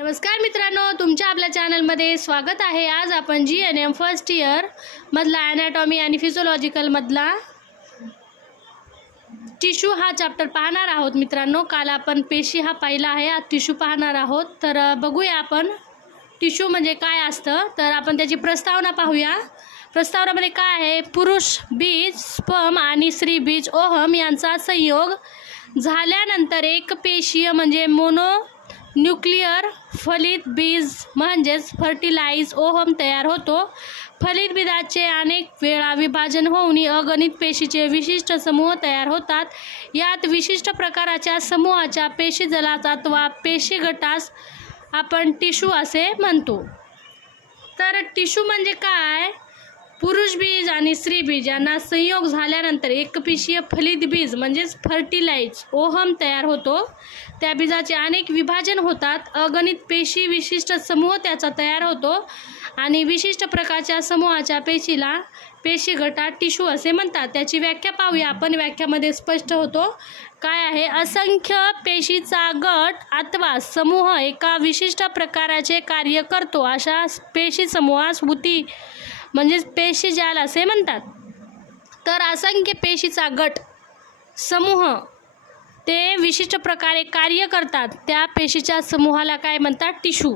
नमस्कार मित्रांनो, तुमच्या आपल्या चॅनलमध्ये स्वागत आहे। आज आपण GNM फर्स्ट इयर मधला ॲनाटॉमी आणि फिजिओलॉजिकल मधला टिश्यू हा चॅप्टर पाहणार आहोत। मित्रांनो, काल आपण पेशी हा पाहिला आहे, आज टिश्यू पाहणार आहोत। तर बघूया आपण टिश्यू म्हणजे काय असतं। तर आपण त्याची प्रस्तावना पाहूया। प्रस्तावनामध्ये काय आहे, पुरुष बीज स्पर्म आणि स्त्री बीज ओहम यांचा संयोग झाल्यानंतर एक पेशीय म्हणजे न्यूक्लियर फलित बीज म्हणजेच फर्टिलाइज ओहम तयार होतो। फलित बीजाचे अनेक वेळा विभाजन होऊन अगणित पेशीचे विशिष्ट समूह तयार होतात। यात विशिष्ट प्रकारच्या समूहाच्या पेशीजालाचा अथवा पेशी गटास आपण टिश्यू असे म्हणतो। तर टिश्यू म्हणजे काय, पुरुष बीज आणि स्त्री बीज यांना संयोग झाल्यानंतर एकपेशीय फलित बीज म्हणजेच फर्टिलाइज ओहम तयार होतो। त्या बीजाचे अनेक विभाजन होतात, अगणित पेशी विशिष्ट समूह त्याचा तयार होतो आणि विशिष्ट प्रकारच्या समूहाच्या पेशी गटात टिश्यू असे म्हणतात। त्याची व्याख्या पाहूया आपण। व्याख्यामध्ये स्पष्ट होतो काय आहे, असंख्य पेशीचा गट अथवा समूह एका विशिष्ट प्रकाराचे कार्य करतो अशा पेशी समूहास ऊती म्हणजेच पेशीजाल असे म्हणतात। तर असंख्य पेशीचा गट समूह ते विशिष्ट प्रकारे कार्य करतात, त्या पेशीच्या समूहाला काय म्हणतात, टिश्यू।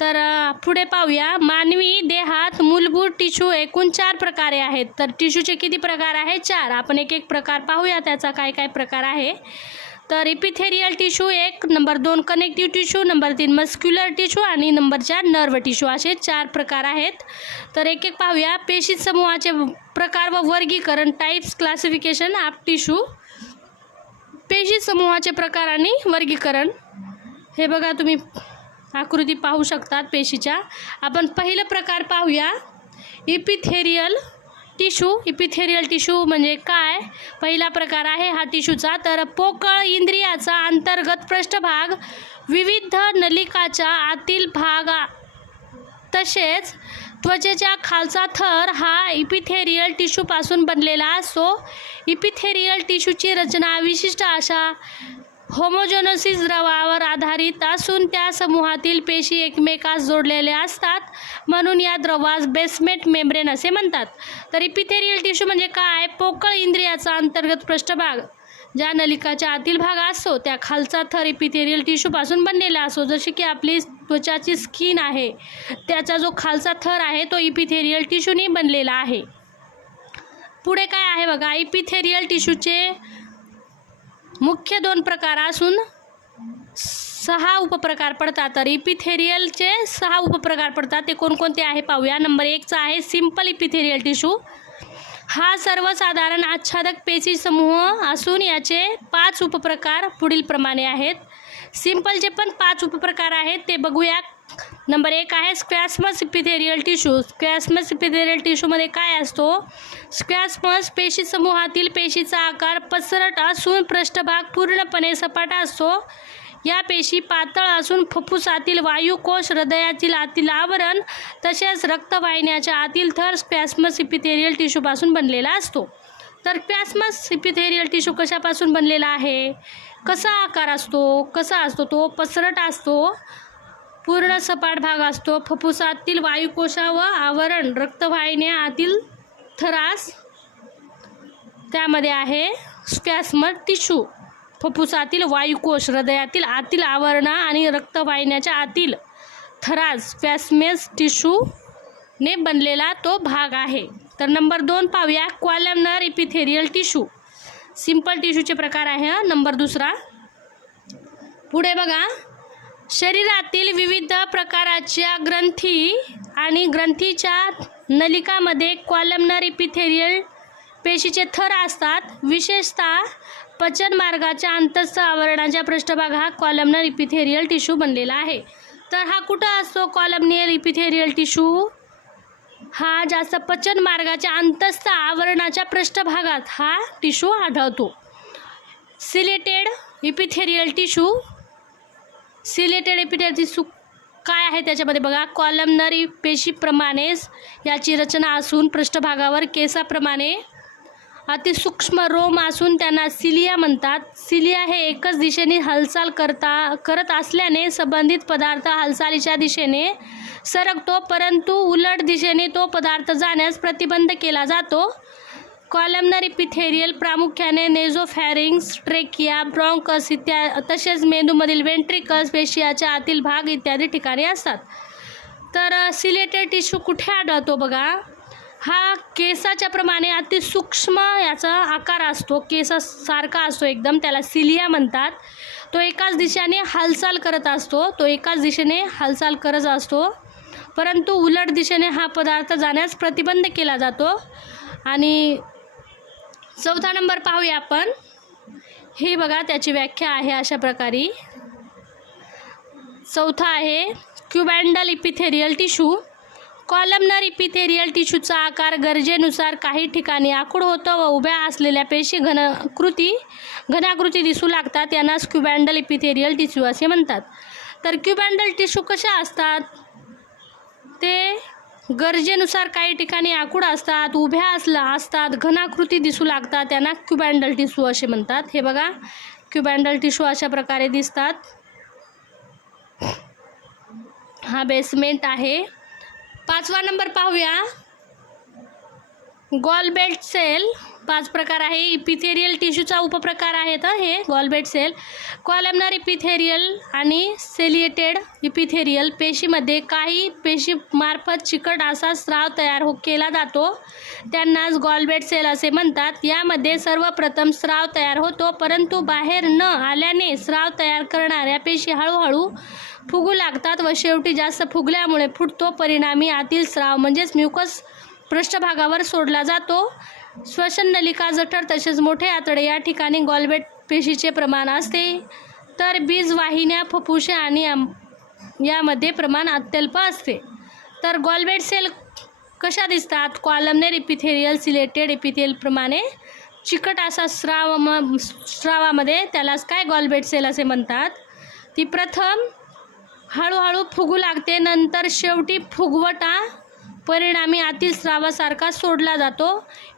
तर पुढे पाहूया, मानवी देहात मूलभूत टिश्यू एकूण 4 प्रकारे आहेत। तर टिश्यूचे किती प्रकार आहेत, 4। आपण एक एक प्रकार पाहूया, त्याचा काय काय प्रकार आहे। तर epithelial tissue 1, number 2 connective tissue, number 3 muscular tissue आणि नंबर 4 नर्व टिश्यू, असे 4 प्रकार आहेत। तर एक एक पाहूया। पेशी समूहाचे प्रकार व वर्गीकरण, टाइप्स क्लासिफिकेशन ऑफ टिश्यू। पेशी समूहाचे प्रकार आणि वर्गीकरण, हे बघा तुम्ही आकृती पाहू शकतात पेशीच्या। आपण पहिला प्रकार पाहूया, इपिथेरियल टिश्यू। इपिथेरियल टिश्यू म्हणजे काय, पहिला प्रकार आहे हा टिश्यूचा। तर पोकळ इंद्रियाचा अंतर्गत पृष्ठभाग, विविध नलिकाच्या आतील भाग तसेच त्वचेच्या खालचा थर हा इपिथेरियल टिश्यूपासून बनलेला असतो। इपिथेरियल टिश्यूची रचना विशिष्ट अशा होमोजेनोसिस द्रवावर आधारित असून त्या समूहातील पेशी एकमेकास जोडलेल्या असतात, म्हणून या द्रवास बेसमेंट मेम्ब्रेन असे म्हणतात। तर इपिथेरियल टिश्यू म्हणजे काय, पोकळ इंद्रियाचा अंतर्गत पृष्ठभाग, ज्या नलिकाच्या आतील भाग असतो त्या खालचा थर इपिथेरियल टिश्यूपासून बनलेला असतो। जसे की आपली त्वचाची स्किन आहे, त्याचा जो खालचा थर आहे तो इपिथेरियल टिश्यूने बनलेला आहे। पुढे काय आहे बघा, इपिथेरियल टिश्यूचे मुख्य 2 प्रकार असून 6 उपप्रकार पडतात। तर इपिथेरियलचे 6 उपप्रकार पडतात, ते कोणकोणते आहे पाहूया। नंबर 1चा आहे सिंपल इपिथेरियल टिश्यू। हा सर्वसाधारण आच्छादक पेशी समूह असून याचे 5 उपप्रकार पुढील प्रमाणे आहेत। सिंपलचे पण 5 उपप्रकार आहेत, ते बघूया। नंबर 1 आहे स्क्वॅसमस इपिथेरियल टिश्यू। स्क्वॅसमस इपिथेरियल टिश्यूमध्ये काय असतो, स्क्वॅसमस पेशी समूहातील पेशीचा आकार पसरट असून पृष्ठभाग पूर्णपणे सपाट असतो। या पेशी पातळ असून फुफ्फुसातील वायुकोश, हृदयातील आतील आवरण तसेच रक्तवाहिन्याच्या आतील थर स्क्वॅसमस इपिथेरियल टिश्यूपासून बनलेला असतो। तर स्क्वॅसमस इपिथेरियल टिश्यू कशापासून बनलेला आहे, कसा आकार असतो, कसा असतो तो, पसरट असतो, पूर्ण सपाट भाग असतो, फुफ्फुसातील वायुकोशा व आवरण, रक्तवाहिन्या आतील थरास त्यामध्ये आहे स्क्वॅसमस टिश्यू। फुफ्फुसातील वायुकोश, हृदयातील आतील आवरणा आणि रक्तवाहिन्याच्या आतील थरास स्क्वॅसमस टिश्यूने बनलेला तो भाग आहे। तर नंबर 2 पाहूया, कॉलमनर इपिथेरियल टिश्यू। सिंपल टिश्यूचे प्रकार आहे नंबर 2। पुढे बघा, शरीरातील विविध प्रकारच्या ग्रंथी आणि ग्रंथीच्या नलिकामध्ये कॉलमनर इपिथेरियल पेशीचे थर असतात। विशेषतः पचन मार्गाच्या अंतस्थ आवरणाच्या पृष्ठभाग हा कॉलमनर इपिथेरियल टिश्यू बनलेला आहे। तर हा कुठं असतो, कॉलमनर इपिथेरियल टिश्यू हा जास्त पचन मार्गाच्या अंतस्थ आवरणाच्या पृष्ठभागात हा टिश्यू आढळतो। Ciliated epithelial tissue. Ciliated epithelial tissue काय आहे त्याच्यामध्ये बघा, कॉलमनर पेशीप्रमाणेच याची रचना असून पृष्ठभागावर केसाप्रमाणे अतिसूक्ष्म रोम असून त्यांना सिलिया म्हणतात. सिलिया हे एकच दिशेने हालचाल करत असल्याने संबंधित पदार्थ हालचालीच्या दिशेने सरकतो, परंतु उलट दिशेने तो पदार्थ जाण्यास प्रतिबंध केला जातो. कॉलमनर इपिथेरियल प्रामुख्याने नेझोफॅरिंग्स, ट्रेकिया, ब्रॉन्कस तसेच मेंदूमधील वेंट्रिकल्स, पेशियाच्या आतील भाग इत्यादी ठिकाणी असतात. तर सिलेटेड टिश्यू कुठे आढळतो बघा. हा केसाच्या प्रमाणे अतिसूक्ष्म याचा आकार असतो, केसासारखा असतो एकदम, त्याला सिलिया म्हणतात. तो एकाच दिशेने हालचाल करत असतो, परंतु उलट दिशेने हा पदार्थ जाण्यास प्रतिबंध केला जातो. आणि चौथा नंबर पाहूया आपण. ही बघा त्याची व्याख्या आहे अशा प्रकारे. चौथा आहे क्युबॅन्डल इपिथेरियल टिश्यू. कॉलमनर इपिथेरियल टिश्यूचा आकार गरजेनुसार काही ठिकाणी आखूड होतो व उभ्या असलेल्या पेशी घनाकृती दिसू लागतात. यांना क्युबॅन्डल इपिथेरियल टिश्यू असे म्हणतात. तर क्युबॅन्डल टिश्यू कशा असतात, ते गरजेनुसार काही ठिकाणी आखूड असतात, उभ्या असतात, घनाकृती दिसू लागतात. त्यांना क्युबॅन्डल टिश्यू असे म्हणतात. हे बघा क्युबॅन्डल टिश्यू अशा प्रकारे दिसतात. हा बेसमेंट आहे. पाचवा नंबर पाहूया. गॉलब्लॅडर सेल. 5 प्रकार आहे. इपिथेरियल टिश्यूचा उपप्रकार आहेत हे गॉलब्लॅडर सेल. कॉलमनर इपिथेरियल आणि सिलिएटेड इपिथेरियल. पेशीमध्ये काही पेशीमार्फत चिकट असा स्राव तयार केला जातो, त्यांनाच गॉलब्लॅडर सेल असे म्हणतात. यामध्ये सर्वप्रथम स्राव तयार होतो, परंतु बाहेर न आल्याने स्राव तयार करणाऱ्या पेशी हळूहळू फुगू लागतात व शेवटी जास्त फुगल्यामुळे फुटतो. परिणामी आतील स्राव म्हणजेच म्युकस पृष्ठभागावर सोडला जातो. श्वसन नलिका, जठर तसेच मोठे आतडे या ठिकाणी गॉलब्लॅडर पेशीचे प्रमाण असते. तर बीजवाहिन्या, फुफ्फुसे आणि यामध्ये प्रमाण अत्यल्प असते. तर गॉलब्लॅडर सेल कशा दिसतात. कॉलमनर इपिथेरियल, सिलेटेड इपिथेरियल प्रमाणे चिकट असा स्रावामध्ये त्यालाच काय गॉलब्लॅडर सेल असे म्हणतात. ती प्रथम हळूहळू फुगू लागते, नंतर शेवटी फुगवटा परिणामी आतील स्रावासारखा सोडला जातो.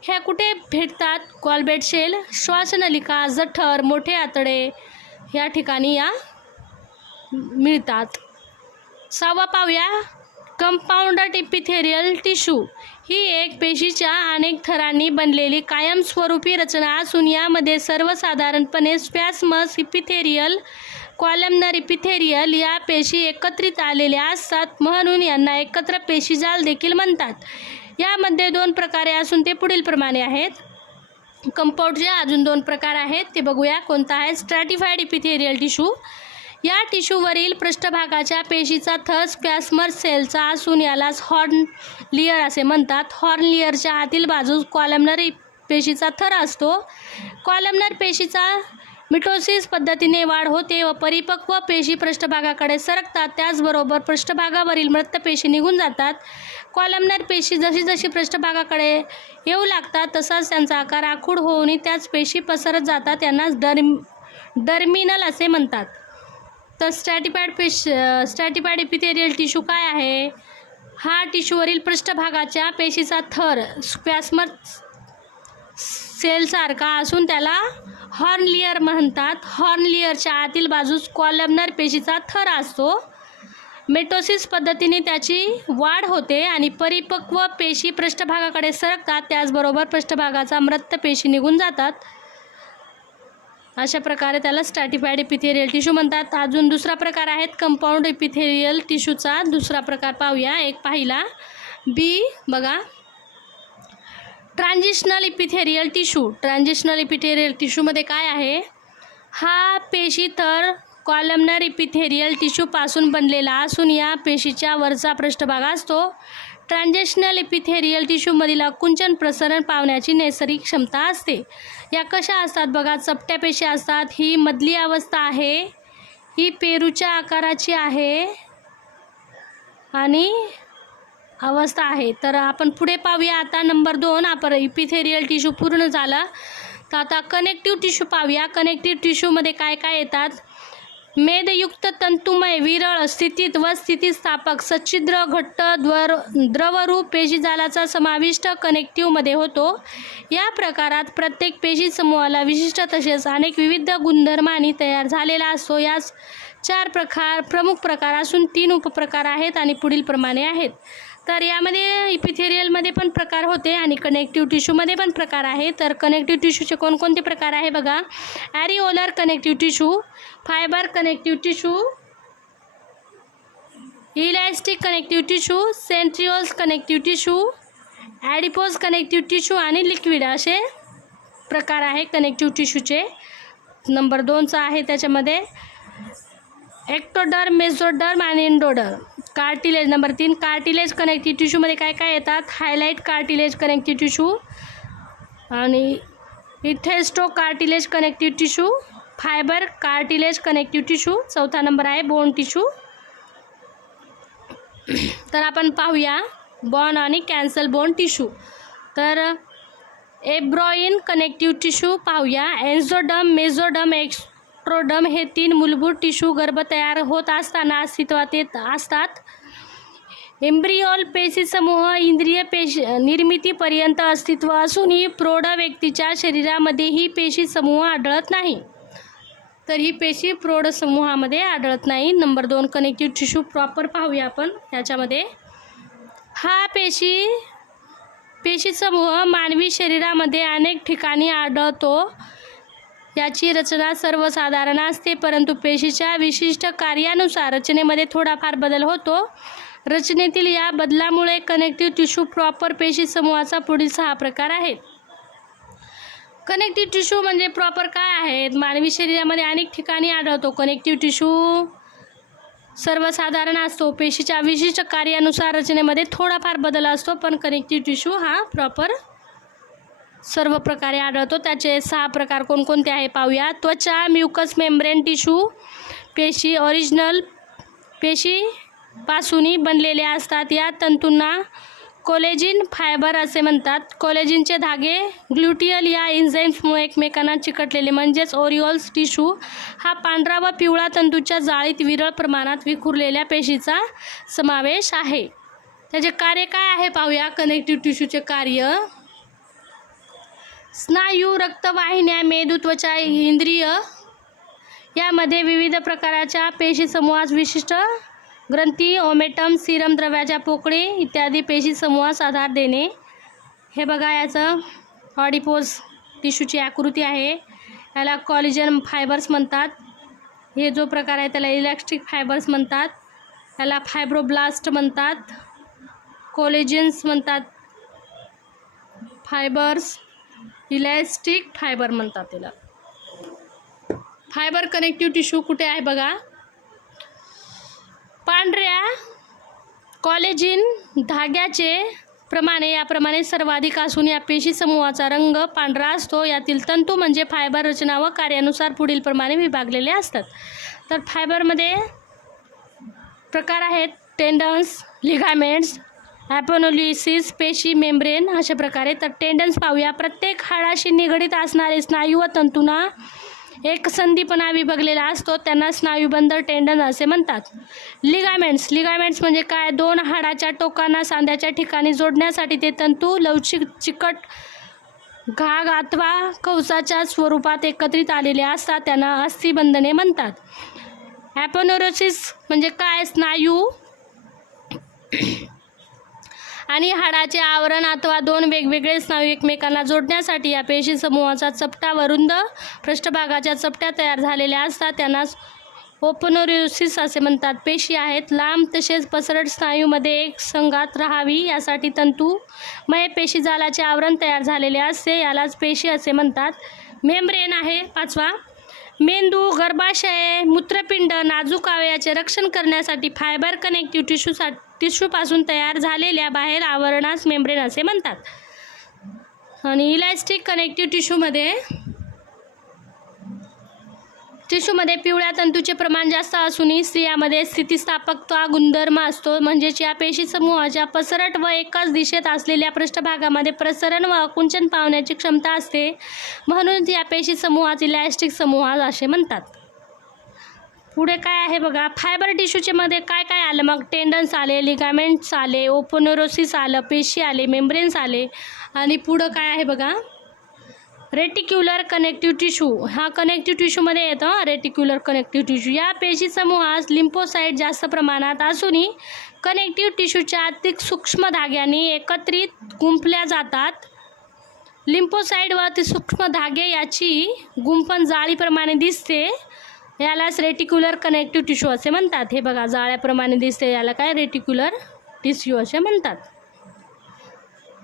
ह्या कुठे भेटतात गॉलब्लॅडर सेल. श्वासनलिका, जठर, मोठे आतडे या ठिकाणी या मिळतात. 6वा पाहूया. Compounded इपिथेरियल tissue. ही एक पेशीच्या अनेक थरांनी बनलेली कायमस्वरूपी रचना असून यामध्ये सर्वसाधारणपणे स्पॅसमस इपिथेरियल, कॉलमनर इपिथेरियल या पेशी एकत्रित आलेल्या असतात, म्हणून यांना एकत्र पेशीजाल देखील म्हणतात. यामध्ये 2 प्रकारे असून ते पुढील प्रमाणे आहेत. कंपाऊंडचे अजून 2 प्रकार आहेत, ते बघूया. कोणता आहे. Stratified epithelial tissue. या टिश्यूवरील पृष्ठभागाच्या पेशीचा थर स्क्वॅमस सेलचा असून यालाच हॉर्न लेयर असे म्हणतात. हॉर्न लेयरच्या आतील बाजूस कॉलमनर पेशीचा थर असतो. कॉलमनर पेशीचा मिटोसिस पद्धतीने वाढ होते व परिपक्व पेशी पृष्ठभागाकडे सरकतात. त्याचबरोबर पृष्ठभागावरील मृत पेशी निघून जातात. कॉलमनर पेशी जशी जशी पृष्ठभागाकडे येऊ लागतात तसाच त्यांचा आकार आखूड होऊन त्याच पेशी पसरत जातात. त्यांना टर्मिनल असे म्हणतात. तर स्ट्रॅटिफाईड इपिथेरियल टिश्यू काय आहे. हा टिश्यूवरील पृष्ठभागाच्या पेशीचा थर स्क्वॅमस सेलसारखा असून त्याला हॉर्न लेयर म्हणतात. हॉर्न लेयरच्या आतील बाजूस कॉलमनर पेशीचा थर असतो. मिटोसिस पद्धतीने त्याची वाढ होते आणि परिपक्व पेशी पृष्ठभागाकडे सरकतात. त्याचबरोबर पृष्ठभागाचा मृत पेशी निघून जातात. अशा प्रकारे त्याला स्ट्रॅटिफाईड इपिथेरियल टिश्यू म्हणतात. अजून दुसरा प्रकार आहेत कंपाऊंड इपिथेरियल टिश्यूचा. दुसरा प्रकार पाहूया. एक पाहिला. बी बघा. ट्रान्झिशनल इपिथेरियल टिश्यू. ट्रान्झिशनल इपिथेरियल टिश्यूमध्ये काय आहे. हा पेशी थर कॉलमनर इपिथेरियल टिश्यूपासून बनलेला असून या पेशीच्या वरचा पृष्ठभाग असतो. ट्रान्झिशनल इपिथेरियल टिश्यूमधील आकुंचन प्रसरण पावण्याची नैसर्गिक क्षमता असते. या कशा असतात बघा. चपट्या पेशी असतात. ही मधली अवस्था आहे. ही पेरूच्या आकाराची आहे आणि अवस्था आहे. तर आपण पुढे पाहूया. आता नंबर 2 आपण इपिथेरियल टिश्यू पूर्ण झाला. तर आता कनेक्टिव्ह टिश्यू पाहूया. कनेक्टिव्ह टिश्यूमध्ये काय काय येतात. मेदयुक्त तंतुमय विरळ स्थितीत व स्थितिस्थापक सच्छिद्र घट्ट द्रवरूप पेशीजालाचा समाविष्ट कनेक्टिव्हमध्ये होतो. या प्रकारात प्रत्येक पेशी समूहाला विशिष्ट तसेच अनेक विविध गुणधर्मांनी तयार झालेला असतो. यास 4 प्रमुख प्रकार असून 3 उपप्रकार आहेत आणि पुढील प्रमाणे आहेत. तर यामध्ये इपिथेरियलमध्ये पण प्रकार होते आणि कनेक्टिव्ह टिश्यूमध्ये पण प्रकार आहे. तर कनेक्टिव्ह टिश्यूचे कोणकोणते प्रकार आहे बघा. Areolar connective tissue, fibre connective tissue, elastic connective tissue, centrioles connective tissue, adipose connective tissue आणि लिक्विड असे प्रकार आहे कनेक्टिव्ह टिश्यूचे. नंबर 2चा आहे त्याच्यामध्ये एक्टोडर्म, मेसोडर्म आणि endoderm. Cartilage number 3. Cartilage connective टिश्यूमध्ये काय काय येतात. हायलाइट कार्टिलेज कनेक्टिव्ह टिश्यू आणि इथेस्टो cartilage connective tissue, fibre cartilage connective tissue. 4था नंबर आहे बोन टिश्यू. तर आपण पाहूया बॉन आणि कॅन्सल बोन टिश्यू. तर एब्रॉइन कनेक्टिव्ह टिश्यू पाहूया. एन्झोडर्म, मेसोडर्म, एक्स्ट्रोडर्म हे 3 मूलभूत टिश्यू गर्भ तयार होत असताना अस्तित्वात येत असतात. एम्ब्रियोल पेशी समूह इंद्रिय पेशी निर्मितीपर्यंत अस्तित्व असूनही प्रौढ व्यक्तीच्या शरीरामध्ये ही पेशी समूह आढळत नाही. तर ही पेशी प्रौढ समूहामध्ये आढळत नाही. नंबर 2 कनेक्टिव्ह टिश्यू प्रॉपर पाहूया आपण. याच्यामध्ये हा पेशी समूह मानवी शरीरामध्ये अनेक ठिकाणी आढळतो. याची रचना सर्वसाधारण असते, परंतु पेशीच्या विशिष्ट कार्यानुसार रचनेमध्ये थोडाफार बदल होतो. रचनेतील या बदलामुळे कनेक्टिव्ह टिश्यू प्रॉपर पेशी समूहाचा पुढील 6 प्रकार आहेत. कनेक्टिव्ह टिश्यू म्हणजे प्रॉपर काय आहेत. मानवी शरीरामध्ये अनेक ठिकाणी आढळतो. कनेक्टिव्ह टिश्यू सर्वसाधारण असतो. पेशीच्या विशिष्ट कार्यानुसार रचनेमध्ये थोडाफार बदल असतो, पण कनेक्टिव्ह टिश्यू हा प्रॉपर सर्व प्रकारे आढळतो. त्याचे 6 प्रकार कोणकोणते आहे पाहूया. त्वचा, म्युकस मेम्ब्रेन टिश्यू पेशी ओरिजिनल पेशीपासूनही बनलेल्या असतात. या तंतूंना कोलेजिन फायबर असे म्हणतात. कोलेजिनचे धागे ग्लुटियल या एन्झाईम्समुळे एकमेकांना चिकटलेले म्हणजेच ओरिओल्स टिश्यू हा पांढरा व पिवळा तंतूच्या जाळीत विरळ प्रमाणात विखुरलेल्या पेशीचा समावेश आहे. त्याचे कार्य काय आहे पाहूया. कनेक्टिव्ह टिश्यूचे कार्य स्नायू, रक्तवाहिन्या, मेंदू, त्वचा, इंद्रिय यामध्ये विविध प्रकारच्या पेशी समूहास विशिष्ट ग्रंथी, ओमेटम, सीरम द्रव्याच्या पोकळी इत्यादी पेशी समूहास आधार देणे. हे बघा याचं ऑडिपोज टिश्यूची आकृती आहे. याला कॉलेजन फायबर्स म्हणतात. हे जो प्रकार आहे त्याला इलॅस्टिक फायबर्स म्हणतात. याला फायब्रोब्लास्ट म्हणतात. कोलेजन्स म्हणतात. फायबर्स इलॅस्टिक फायबर म्हणतात त्याला. फायबर कनेक्टिव्ह टिश्यू कुठे आहे बघा. पांढऱ्या कॉलेजिन धाग्याचे याप्रमाणे सर्वाधिक असून या पेशी समूहाचा रंग पांढरा असतो. यातील तंतू म्हणजे फायबर रचना व कार्यानुसार पुढील प्रमाणे विभागलेले असतात. तर फायबरमध्ये प्रकार आहेत टेंडन्स, लिगामेंट्स, ॲपोनोलिसिस, पेशी, मेम्ब्रेन अशा प्रकारे. तर टेंडन्स पाहूया. प्रत्येक हाडाशी निगडीत असणारे स्नायू व तंतूंना एकसंधीपणा विभागलेला असतो, त्यांना स्नायुबंध टेंडन असे म्हणतात. लिगामेंट्स म्हणजे काय. 2 हाडाच्या टोकांना सांध्याच्या ठिकाणी जोडण्यासाठी ते तंतू लवचिक चिकट घाग अथवा कवचाच्या स्वरूपात एकत्रित आलेले असतात, त्यांना अस्थिबंधने म्हणतात. ॲपोनोरोसिस म्हणजे काय. स्नायू आणि हाडाचे आवरण अथवा 2 वेगवेगळे स्नायू एकमेकांना जोडण्यासाठी या पेशी समूहाचा चपटा व रुंद पृष्ठभागाच्या चपट्या तयार झालेल्या असतात, त्यांना ओपनोरियोसिस असे म्हणतात. पेशी आहेत लांब तसेच पसरट स्नायूमध्ये एक संघात राहावी यासाठी तंतुमय पेशीजालाचे आवरण तयार झालेले असते, यालाच पेशी असे म्हणतात. मेम्ब्रेन आहे 5वा. मेंदू, गर्भाशय, मूत्रपिंड, नाजूक अवयवाचे रक्षण करण्यासाठी फायबर कनेक्टिव्ह टिश्यूपासून तयार झालेल्या बाहेर आवरणास मेम्ब्रेन असे म्हणतात. आणि इलॅस्टिक कनेक्टिव्ह टिश्यूमध्ये पिवळ्या तंतूचे प्रमाण जास्त असूनही स्त्रियामध्ये स्थितिस्थापकता गुणधर्म असतो, म्हणजेच या पेशी समूहाच्या पसरट व एकाच दिशेत असलेल्या पृष्ठभागामध्ये प्रसरण व आकुंचन पावण्याची क्षमता असते, म्हणून या पेशी समूहात इलॅस्टिक समूह असे म्हणतात. पुढे काय आहे बघा, फायबर टिश्यूचे मध्ये काय काय आलं मग, टेंडन्स आले, लिगामेंट्स आले, ओपोनेरोसिस आलं, पेशी आले, मेम्ब्रेन्स आले आणि पुढं काय आहे बघा, रेटिक्युलर कनेक्टिव्ह टिश्यू. हा कनेक्टिव्ह टिश्यूमध्ये येतं रेटिक्युलर कनेक्टिव्ह टिश्यू. या पेशी समूहास लिम्फोसाइट जास्त प्रमाणात असूनही कनेक्टिव्ह टिश्यूच्या अति सूक्ष्म धाग्यांनी एकत्रित गुंफल्या जातात. लिम्फोसाइट व अति सूक्ष्म धागे याची गुंफण जाळीप्रमाणे दिसते, यालाच रेटिक्युलर कनेक्टिव्ह टिश्यू असे म्हणतात. हे बघा जाळ्याप्रमाणे दिसते, याला काय रेटिक्युलर टिश्यू असे म्हणतात.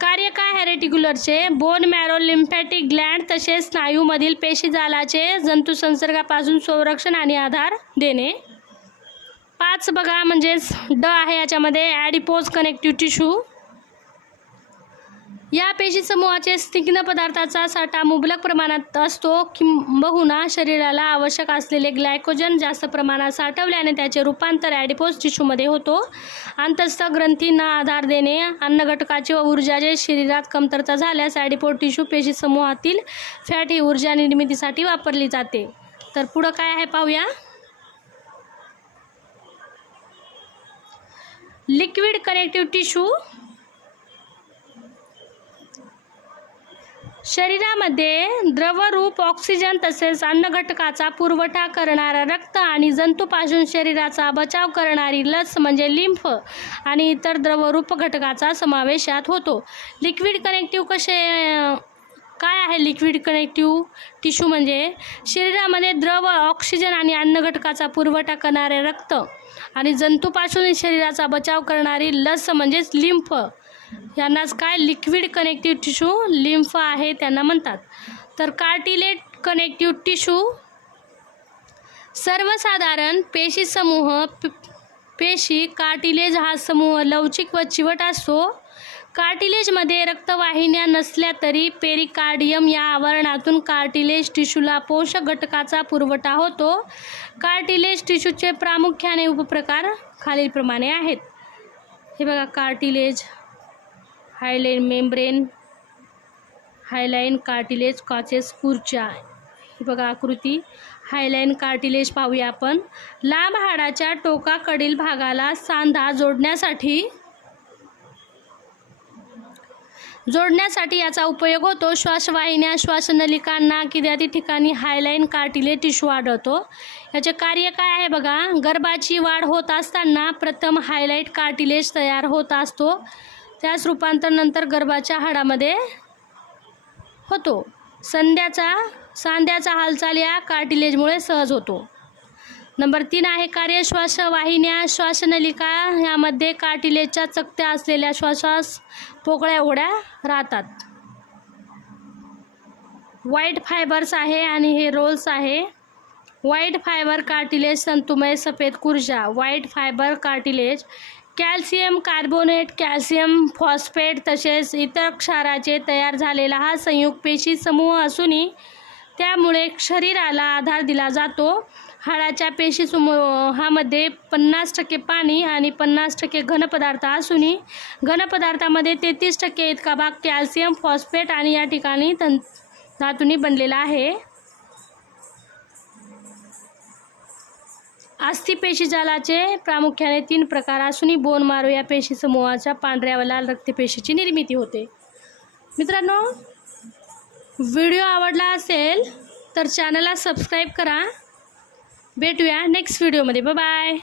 कार्य काय आहे रेटिक्युलरचे, बोन मॅरो, लिम्फॅटिक ग्लँड तसेच स्नायूमधील पेशीजालाचे जंतुसंसर्गापासून संरक्षण आणि आधार देणे. 5 बघा म्हणजेच ड आहे याच्यामध्ये, ॲडिपोज कनेक्टिव्ह टिश्यू. या पेशी समूहाचे स्निग्ध पदार्थाचा साठा मुबलक प्रमाणात असतो, किंबहुना शरीराला आवश्यक असलेले ग्लायकोजन जास्त प्रमाणात साठवल्याने त्याचे रूपांतर ॲडिपोज टिश्यूमध्ये होतो. अंतस्थ ग्रंथींना आधार देणे, अन्नघटकाची व ऊर्जाचे शरीरात कमतरता झाल्यास ॲडिपोज टिश्यू पेशी समूहातील फॅट ही ऊर्जा निर्मितीसाठी वापरली जाते. तर पुढं काय आहे पाहूया. Liquid connective tissue. शरीरामध्ये द्रवरूप ऑक्सिजन तसेच अन्नघटकाचा पुरवठा करणारा रक्त आणि जंतूपासून शरीराचा बचाव करणारी लस म्हणजे लिम्फ आणि इतर द्रवरूप घटकाचा समावेश यात होतो. लिक्विड कनेक्टिव्ह काय आहे लिक्विड कनेक्टिव्ह टिश्यू म्हणजे शरीरामध्ये द्रव ऑक्सिजन आणि अन्नघटकाचा पुरवठा करणारे रक्त आणि जंतूपासून शरीराचा बचाव करणारी लस म्हणजेच लिम्फ, यांनाच काय लिक्विड कनेक्टिव्ह टिश्यू लिम्फ आहे त्यांना म्हणतात. तर कार्टिलेज कनेक्टिव्ह टिश्यू. सर्वसाधारण पेशी समूह पेशी कार्टिलेज हा समूह लवचिक व चिवट असतो. कार्टिलेजमध्ये रक्तवाहिन्या नसल्या तरी पेरिकार्डियम या आवरणातून कार्टिलेज टिश्यूला पोषक घटकाचा पुरवठा होतो. कार्टिलेज टिश्यूचे प्रामुख्याने उपप्रकार खालीलप्रमाणे आहेत. हे बघा कार्टिलेज, हायलाइन मेम्ब्रेन, हायलाइन कार्टिलेज, कॉचेस खुर्च्या. हे बघा आकृती, हायलाइन कार्टिलेज पाहूया आपण. लांब हाडाच्या टोकाकडील भागाला सांधा जोडण्यासाठी याचा उपयोग होतो. श्वासवाहिन्या, श्वासनलिका, नाक इत्यादी ठिकाणी हायलाइन कार्टिलेज टिश्यू आढळतो. याचे कार्य काय आहे बघा, गर्भाची वाढ होत असताना प्रथम हायलाइन कार्टिलेज तयार होत असतो, त्यास रूपांतर नंतर गर्भाच्या हाडामध्ये होतो. सांध्याचा हालचाल या कार्टिलेजमुळे सहज होतो. नंबर 3 आहे कार्य. श्वासवाहिन्या, श्वासनलिका यामध्ये कार्टिलेजच्या चकत्या असलेल्या श्वास पोकळ्या उघड्या राहतात. व्हाईट फायबर्स आहे आणि हे रोल्स आहे. व्हाईट फायबर कार्टिलेज तंतुमय सफेद कुर्जा. White fibre cartilage calcium carbonate, calcium phosphate तसेच इतर क्षाराचे तयार झालेला हा संयुक्त पेशी समूह असूनही त्यामुळे शरीराला आधार दिला जातो. हाडाच्या पेशी समूहामध्ये 50% पाणी आणि 50% घनपदार्थ असूनही घनपदार्थामध्ये 33% इतका भाग कॅल्शियम फॉस्फेट आणि या ठिकाणी धातूंनी बनलेला आहे. अस्थिपेशीजालाचे प्रामुख्याने 3 प्रकार असूनही बोन मारो या पेशी समूहाच्या पांढऱ्या व लाल रक्तपेशीची निर्मिती होते. मित्रांनो, व्हिडिओ आवडला असेल तर चॅनलला सबस्क्राईब करा. भेटूया नेक्स्ट व्हिडिओमध्ये. Bye bye.